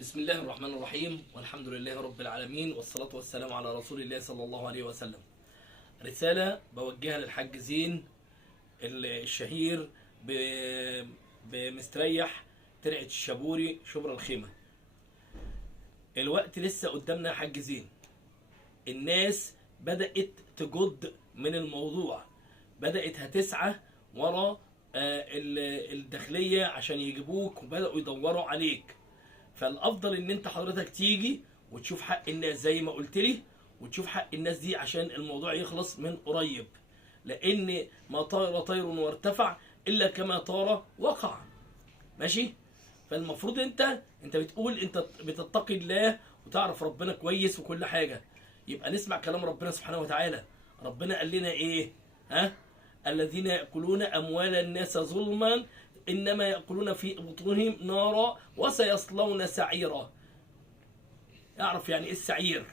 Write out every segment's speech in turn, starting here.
بسم الله الرحمن الرحيم، والحمد لله رب العالمين، والصلاة والسلام على رسول الله صلى الله عليه وسلم. رسالة بوجهها للحاج زين الشهير بمستريح ترعة الشابوري شبرا الخيمة. الوقت لسه قدامنا يا حاج زين. الناس بدأت تجد من الموضوع، بدأت هتسعى ورا الداخلية عشان يجيبوك، وبدأوا يدوروا عليك. فالافضل ان انت حضرتك تيجي وتشوف حق الناس زي ما قلت لي، وتشوف حق الناس دي عشان الموضوع يخلص من قريب، لان ما طار طير وارتفع الا كما طار وقع. ماشي؟ فالمفروض انت بتقول انت بتتقي الله وتعرف ربنا كويس وكل حاجه، يبقى نسمع كلام ربنا سبحانه وتعالى. ربنا قال لنا ايه؟ الذين يأكلون أموال الناس ظلما إنما يأكلون في بطونهم نارا وسيصلون سعيرا. اعرف يعني ايه السعير؟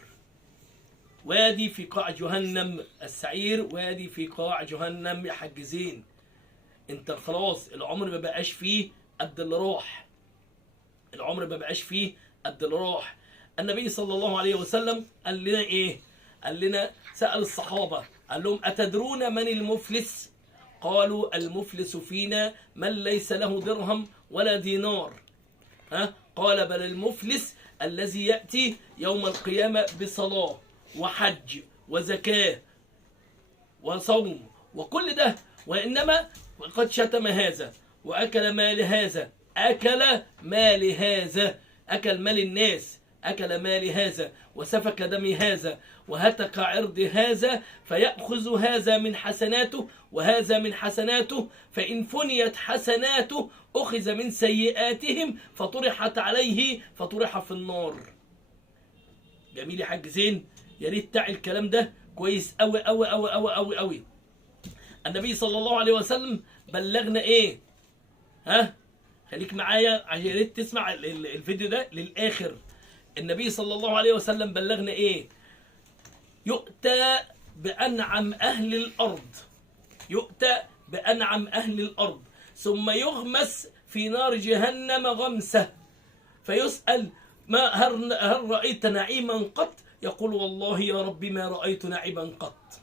وادي في قاع جهنم. السعير وادي في قاع جهنم يا حاج زين. انت خلاص العمر ما بقاش فيه قد اللي راح. العمر ما بقاش فيه قد اللي راح. النبي صلى الله عليه وسلم قال لنا ايه؟ قال لنا، سأل الصحابة قال لهم: أتدرون من المفلس؟ قالوا: المفلس فينا من ليس له درهم ولا دينار. قال: بل المفلس الذي يأتي يوم القيامة بصلاة وحج وزكاة وصوم وكل ده، وإنما قد شتم هذا وأكل مال هذا، أكل مال هذا، أكل مال الناس، أكل مال هذا، وسفك دم هذا، وهتك عرض هذا، فيأخذ هذا من حسناته وهذا من حسناته، فإن فنيت حسناته أخذ من سيئاتهم فطرحت عليه فطرح في النار. جميل يا حاج زين، يا ريت تعي الكلام ده كويس أوي أوي أوي أوي أوي أوي. النبي صلى الله عليه وسلم بلغنا إيه؟ خليك معايا عشان يا ريت تسمع الفيديو ده للآخر. النبي صلى الله عليه وسلم بلغنا ايه؟ يؤتى بأنعم أهل الأرض، يؤتى بأنعم أهل الأرض، ثم يغمس في نار جهنم غمسة، فيسأل: هل رأيت نعيما قط؟ يقول: والله يا رب ما رأيت نعيما قط.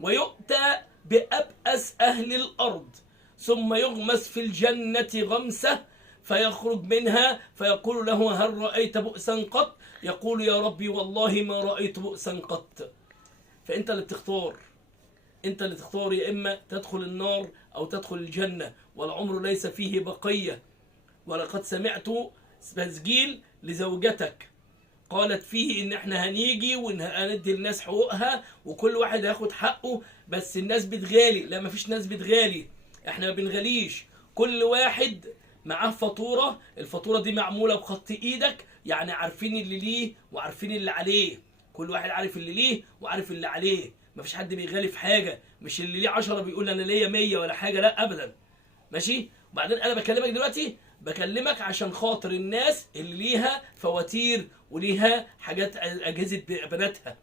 ويؤتى بأبأس أهل الأرض، ثم يغمس في الجنة غمسة، فيخرج منها فيقول له: هل رأيت بؤسا قط؟ يقول: يا ربي والله ما رأيت بؤسا قط. فأنت اللي بتختار، أنت اللي تختار، يا إما تدخل النار أو تدخل الجنة، والعمر ليس فيه بقية. ولقد سمعت تسجيل لزوجتك قالت فيه إن إحنا هنيجي وهندي الناس حقوقها وكل واحد هياخد حقه، بس الناس بتغالي. لا، مفيش ناس بتغالي، إحنا ما بنغاليش. كل واحد معاه فاتورة، الفاتورة دي معمولة بخط ايدك، يعني عارفين اللي ليه وعارفين اللي عليه. كل واحد عارف اللي ليه وعارف اللي عليه. مفيش حد بيغالي في حاجة، مش اللي ليه 10 بيقول انا ليا 100 ولا حاجة، لا ابدا. ماشي؟ وبعدين انا بكلمك دلوقتي، بكلمك عشان خاطر الناس اللي ليها فواتير وليها حاجات اجهزة بناتها.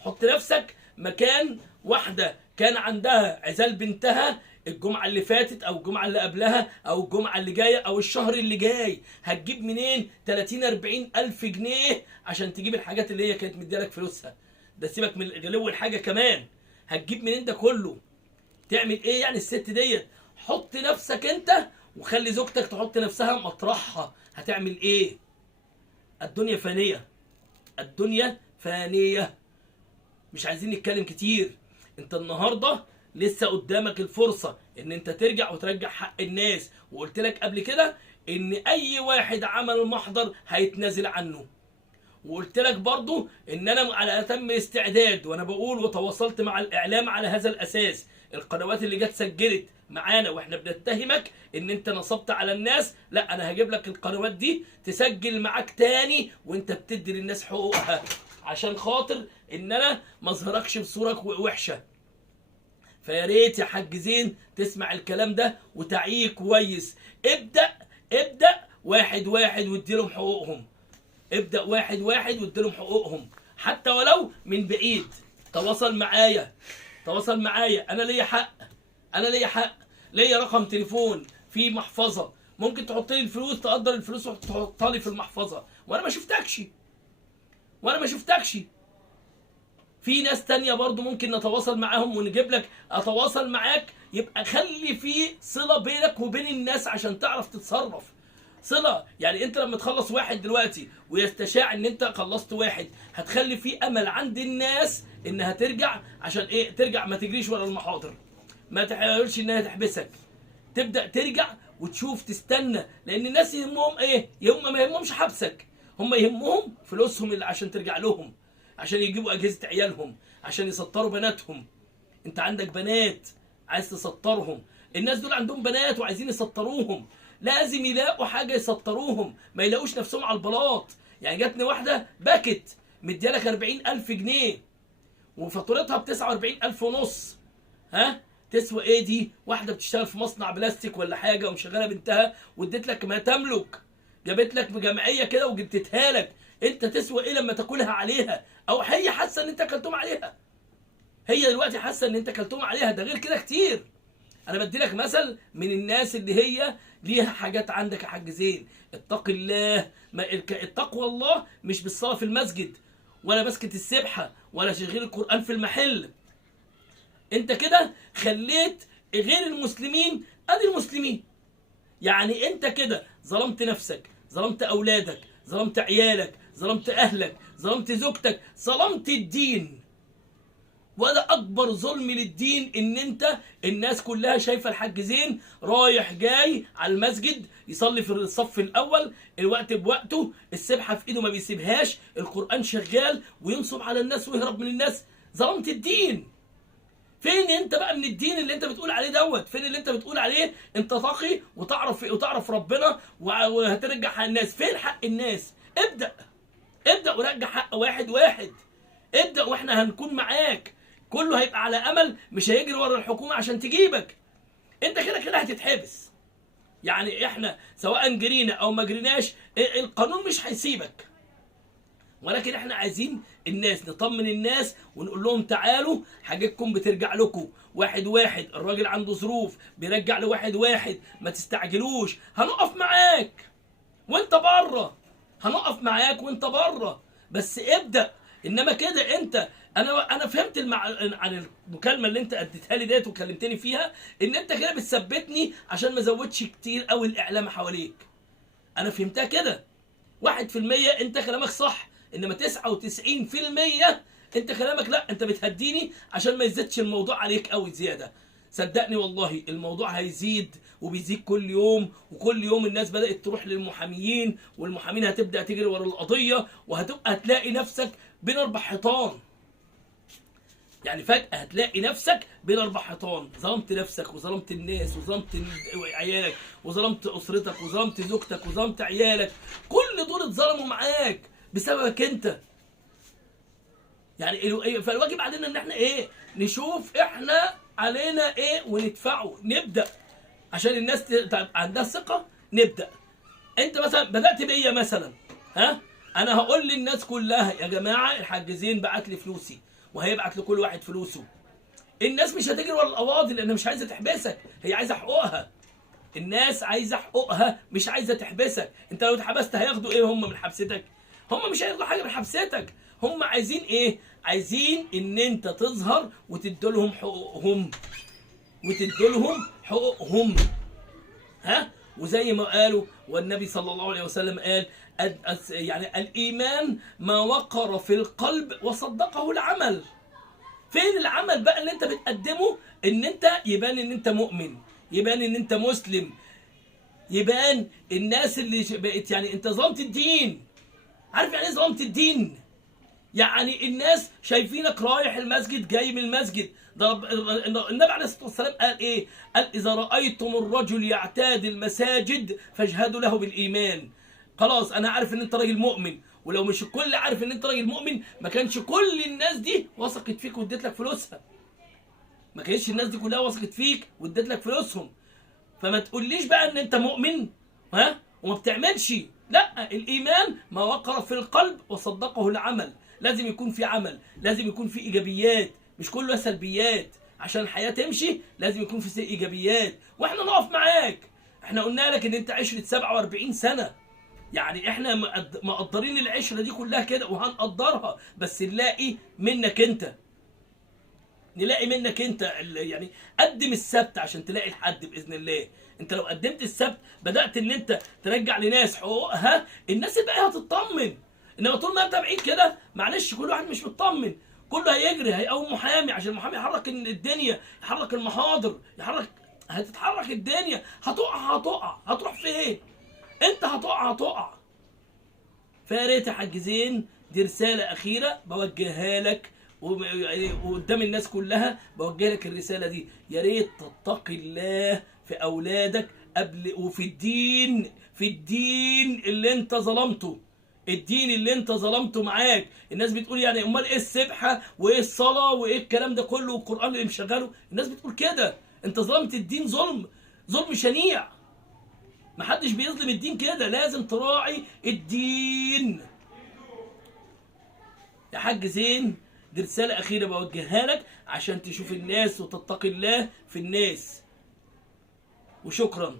حط نفسك مكان واحدة كان عندها عزال بنتها الجمعة اللي فاتت أو الجمعة اللي قبلها أو الجمعة اللي جاية أو الشهر اللي جاي. هتجيب منين 30-40 ألف جنيه عشان تجيب الحاجات اللي هي كانت مديالك فلوسها؟ ده سيبك من غلو الحاجة كمان، هتجيب منين ده كله؟ تعمل إيه يعني الست ديت؟ حط نفسك أنت وخلي زوجتك تحط نفسها مطرحها. هتعمل إيه؟ الدنيا فانية، الدنيا فانية. مش عايزين نتكلم كتير. انت النهاردة لسه قدامك الفرصة ان انت ترجع وترجع حق الناس. وقلت لك قبل كده ان اي واحد عمل محضر هيتنازل عنه. وقلت لك برضو ان انا على اتم استعداد، وانا بقول وتواصلت مع الاعلام على هذا الاساس. القنوات اللي جت سجلت معانا واحنا بنتهمك ان انت نصبت على الناس، لا، انا هجيب لك القنوات دي تسجل معاك تاني وانت بتدي للناس حقوقها، عشان خاطر ان انا ما اظهركش بصورة وحشة. فيا ريت يا حاج زين تسمع الكلام ده وتعيه كويس. ابدأ واحد واديلهم حقوقهم. ابدأ واحد واديلهم حقوقهم، حتى ولو من بعيد. تواصل معايا، انا ليا حق، ليا رقم تليفون في محفظة ممكن تحط لي الفلوس، تقدر الفلوس وتحطها لي في المحفظه وانا ما شفتكش. في ناس تانية برضو ممكن نتواصل معاهم ونجيب لك، اتواصل معاك، يبقى خلي في صلة بينك وبين الناس عشان تعرف تتصرف. صلة يعني انت لما تخلص واحد دلوقتي ويستشاع ان انت خلصت واحد، هتخلي في امل عند الناس انها ترجع. عشان ايه ترجع؟ ما تجريش ورا المحاضر، ما تحاولش انها تحبسك، تبدأ ترجع وتشوف تستنى. لان الناس يهمهم ايه؟ هم ما يهمهمش حبسك، هم يهمهم فلوسهم اللي عشان ترجع لهم، عشان يجيبوا اجهزه عيالهم، عشان يسطروا بناتهم. انت عندك بنات عايز تسطرهم، الناس دول عندهم بنات وعايزين يسطروهم، لازم يلاقوا حاجه يسطروهم، ما يلاقوش نفسهم على البلاط. يعني جاتني واحده باكت مديالك 40,000 جنيه وفاتورتها ب 49,000 ونص. ها تسوى ايه دي؟ واحده بتشتغل في مصنع بلاستيك ولا حاجه ومشغله بنتها واديت لك ما تملك، جابت لك بجمعيه كده وجبتها لك. انت تسوى ايه لما تاكلها عليها؟ او هي حاسه ان انت اكلتهم عليها، هي دلوقتي حاسه ان انت اكلتهم عليها. ده غير كده كتير. انا بدي لك مثل من الناس اللي هي ليها حاجات عندك يا حاج زين. اتق الله، التقوى الله مش بالصلاه في المسجد ولا مسكه السبحه ولا تشغيل القران في المحل. انت كده خليت غير المسلمين ادي المسلمين. يعني انت كده ظلمت نفسك، ظلمت اولادك، ظلمت عيالك، ظلمت اهلك، ظلمت زوجتك، ظلمت الدين. وده اكبر ظلم للدين، ان انت الناس كلها شايفه الحاج زين رايح جاي على المسجد يصلي في الصف الاول، الوقت بوقته، السبحه في ايده ما بيسيبهاش، القران شغال، وينصب على الناس ويهرب من الناس. ظلمت الدين. فين انت بقى من الدين اللي انت بتقول عليه دوت؟ فين اللي انت بتقول عليه انت تقي وتعرف ربنا وهترجع حق الناس؟ فين حق الناس؟ ابدأ ورجع حق واحد واحد. ابدأ واحنا هنكون معاك. كله هيبقى على امل، مش هيجري ورا الحكومة عشان تجيبك. انت كده كده هتتحبس. يعني احنا سواء جرينا او ما جريناش القانون مش هيسيبك. ولكن احنا عايزين الناس، نطمن الناس ونقول لهم تعالوا حاجتكم بترجع لكم واحد واحد. الراجل عنده ظروف بيرجع لواحد واحد، ما تستعجلوش، هنقف معاك وانت بره، هنقف معاك وانت بره، بس ابدأ. انما كده انت، انا فهمت عن المكالمه اللي انت اديتها لي ديت وكلمتني فيها، ان انت كده بتثبتني عشان ما ازودش كتير قوي الاعلام حواليك. انا فهمتها كده 1% انت كلامك صح، انما 99% انت كلامك لا، انت بتهديني عشان ما يزيدش الموضوع عليك قوي زياده. صدقني والله الموضوع هيزيد وبيزيد كل يوم، وكل يوم الناس بدأت تروح للمحاميين، والمحامين هتبدأ تجري ورا القضية، وهتبقى هتلاقي نفسك بين 4 حيطان. يعني فجأة هتلاقي نفسك بين 4 حيطان، ظلمت نفسك وظلمت الناس وظلمت عيالك وظلمت أسرتك وظلمت زوجتك وظلمت عيالك، كل دول اتظلموا معاك بسببك انت. يعني فالواجب علينا ان احنا ايه؟ نشوف احنا علينا ايه وندفعه. نبدأ عشان الناس تبقى عندها ثقة. نبدأ. انت مثلا بدأت بيا مثلا، ها؟ انا هقول للناس كلها يا جماعة الحاج زين بعت لي فلوسي وهيبعت لكل واحد فلوسه. الناس مش هتجري ورا القواضي لان مش عايزة تحبسك، هي عايزة حقوقها. الناس عايزة حقوقها مش عايزة تحبسك. انت لو اتحبست هياخدوا ايه هم من حبستك؟ هم مش هياخدوا حاجة من حبستك. هم عايزين ايه؟ عايزين ان انت تظهر وتدولهم حقوقهم، ها؟ وزي ما قالوا، والنبي صلى الله عليه وسلم قال يعني الإيمان ما وقر في القلب وصدقه العمل. فين العمل بقى اللي انت بتقدمه؟ ان انت يبان ان انت مؤمن، يبان ان انت مسلم، يبان الناس اللي بقت يعني انت ظلمت الدين. عارف يعني ايه ظلمت الدين؟ يعني الناس شايفينك رايح المسجد جاي من المسجد. ده النبي عليه الصلاه والسلام قال ايه؟ قال اذا رايتم الرجل يعتاد المساجد فاجهدوا له بالايمان. خلاص انا عارف ان انت راجل مؤمن، ولو مش الكل عارف ان انت راجل مؤمن ما كانش كل الناس دي وثقت فيك واديت لك فلوسها. ما كانتش الناس دي كلها وثقت فيك واديت لك فلوسهم. فما تقوليش بقى ان انت مؤمن ها وما بتعملش. لا، الايمان ما وقر في القلب وصدقه العمل. لازم يكون في عمل، لازم يكون في ايجابيات، مش كله سلبيات. عشان الحياه تمشي لازم يكون في ايجابيات، واحنا نقف معاك. احنا قلنا لك ان انت عشرة 47 سنة، يعني احنا مقدرين العشرة دي كلها كده وهنقدرها، بس نلاقي منك انت، يعني قدم السبت عشان تلاقي الحد باذن الله. انت لو قدمت السبت بدات ان انت ترجع لناس حقوقها، الناس الباقيه هتطمن. انما طول ما انت بعيد كده معلش كل واحد مش مطمن، كله هيجري هيقوم محامي عشان المحامي يحرك الدنيا، يحرك المحاضر، هتتحرك الدنيا، هتقع هتروح فين؟ انت هتقع. فيا ريت يا حاج زين، دي رساله اخيره بوجهها لك وقدام الناس كلها، بوجه لك الرساله دي. يا ريت تتقي الله في اولادك قبل، وفي الدين، في الدين اللي انت ظلمته، الدين اللي انت ظلمته معاك. الناس بتقول يعني امال ايه السبحه وايه الصلاه وايه الكلام ده كله والقران اللي مشغله؟ الناس بتقول كده. انت ظلمت الدين ظلم شنيع. محدش بيظلم الدين كده، لازم تراعي الدين. يا حاج زين، دي رسالة أخيرة بوجهها لك عشان تشوف الناس وتتقي الله في الناس. وشكرا.